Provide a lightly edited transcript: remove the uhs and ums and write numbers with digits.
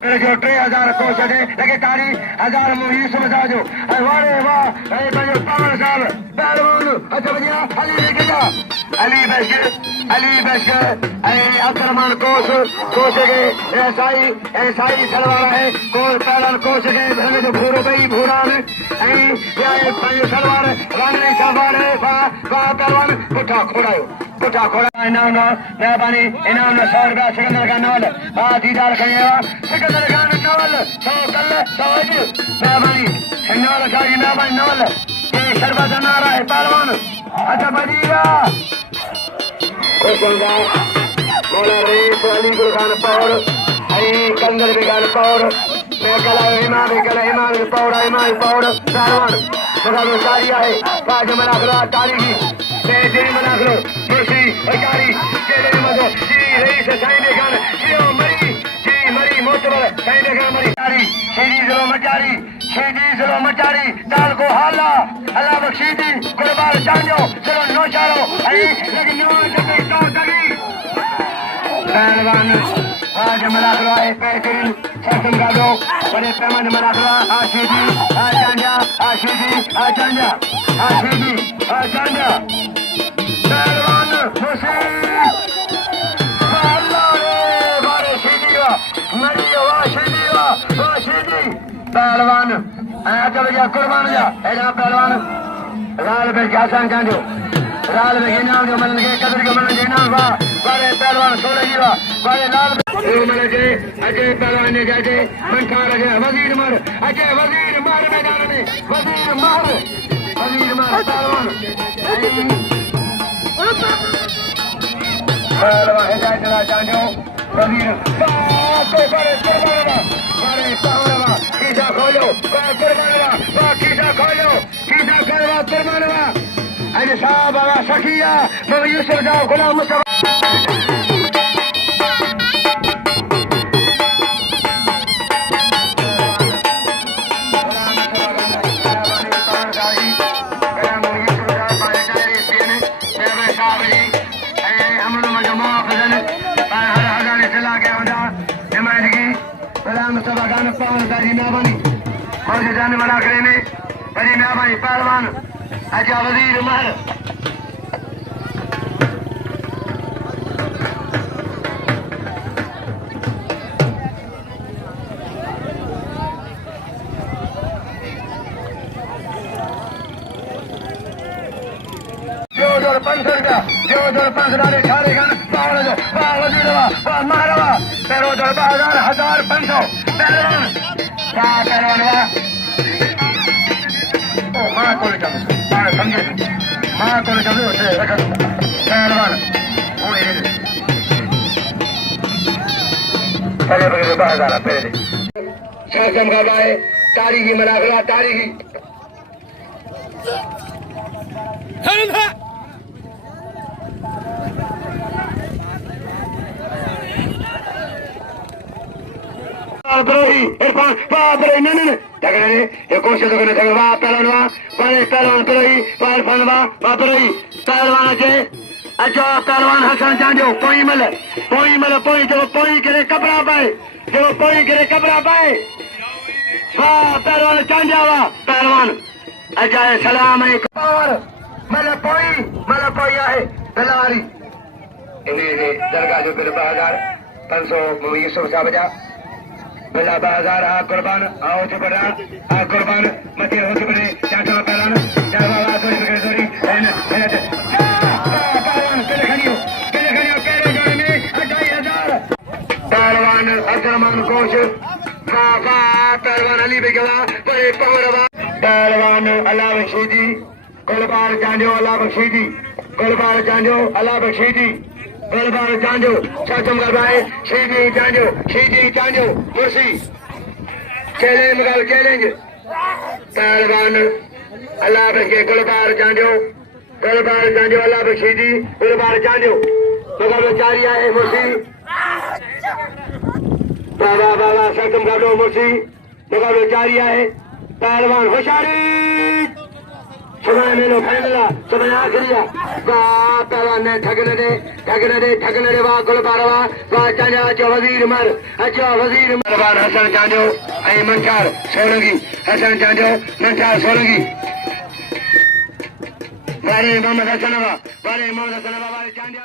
मेरे जो 3000 कोश है लगे तारी 1000 मुही समझा जो वारे वाह अरे भाई पावन साहब पहलवान अच्छा भैया अली बशर अरे अब्दुलरहमान कोश के ऐसाई सलवार है कोश पहलवान कोश के भले जो भूरो भाई भूरा में ये भाई सलवार रानी सलवार है वाह पहलवान पुठा खोड़ा इनाम ना मेहरबानी इनाम ना 100 रुपया सिकंदर का नवल दीदार करिएगा सिकंदर का नवल 100 कल 100 मेहरबानी नवल खाली मेहरबानी नवल ये शरबत नारा है पहलवान अच्छा बढ़िया मोला रेस अली गुल खान पौड़ अरे कंदर भी खान पौड़ मैं कला इमाम पौड़ पहलवान मगर तारिया है बाज मना करो तारीखी जे मना करो मुर्शी अचारी जेले मजो जी रईस साईं बेगान जियो मरी मोतबर साईं बेगान मरी तारी शेदी जलो मचारी दाल को हाला अल्लाह बख्शी दी कुर्बान चांजो चलो नौशारो अरे लेकिन नो जब तो तगी पहलवान आज मना करो है बेहतरीन शासन का दो बड़े पैमाने मना करो आशीदी आचांजा पहलवान पहलवान अच्छा भैया कुर्बान जा पहलवान लाल पे जासान चांजो लाल पे इनाम जो मन के कदर के मन इनाम वाह बड़े पहलवान 16 जी वाह बड़े लाल मन के अजय पहलवान ने जाते मनकार अजय वजीर मार मैदान में वजीर मार पहलवान हिदायत ला चांजो वजीर तो बड़े कुर्बान खीसा खोलो कुर्बान अरे साहब आवा सखिया मगर यूसुफ साहब गुलाम मुस्तफा मना करे बड़ी मेहरबानी पहलवान अच्छा वजीर महर जो 500 डाले ठारे गन वजीर महरवा तेरो 1500 पहलवान माँ को समझे माँ को पहलवान पहले 1000 पहले शासन का बाय तारीखी मना करा तारीखी पहलवान हसन चांजो पोई मल जो पोई करे कपड़ा पाए हाँ पहलवान चांजा वा पहलवान अजय सलाम मल पोई है दलारी इन्हें दरगाह जो 500 यूसुफ साहब जा बेला 2000 आ कुर्बान आओ चुपड़ा आ कुर्बान मते हो चुपड़े चाचा पहलवान जावा वा थोड़ी थोड़ी पहलवान अब्दुलरहमान कोश पहलवान अली बेगवा बड़े पहलवान पहलवान अल्लाह बख्शीदी गुलबार चांजो गुलबार चांजो चाचम गलबाए शीदी चांजो मुर्सी चैलेंज पहलवान अल्लाह बख्शे गुलबार चांजो अल्लाह बख्शीदी गुलबार चांजो मगर चारिया है मुर्सी बाबा चाचम गलो मुर्सी मगर चारिया है पहलवान होशारी सुबह मेलो फाइनल सुबह आखिरी पहलवान ने ठगने दे वाह गुल बारवा वाह चांजा अचो वजीर मर पहलवान हसन चांजो ऐं मंठार सोलंगी हसन चांजो मंठार सोलंगी वारे मोहम्मद हसन वारे चांजा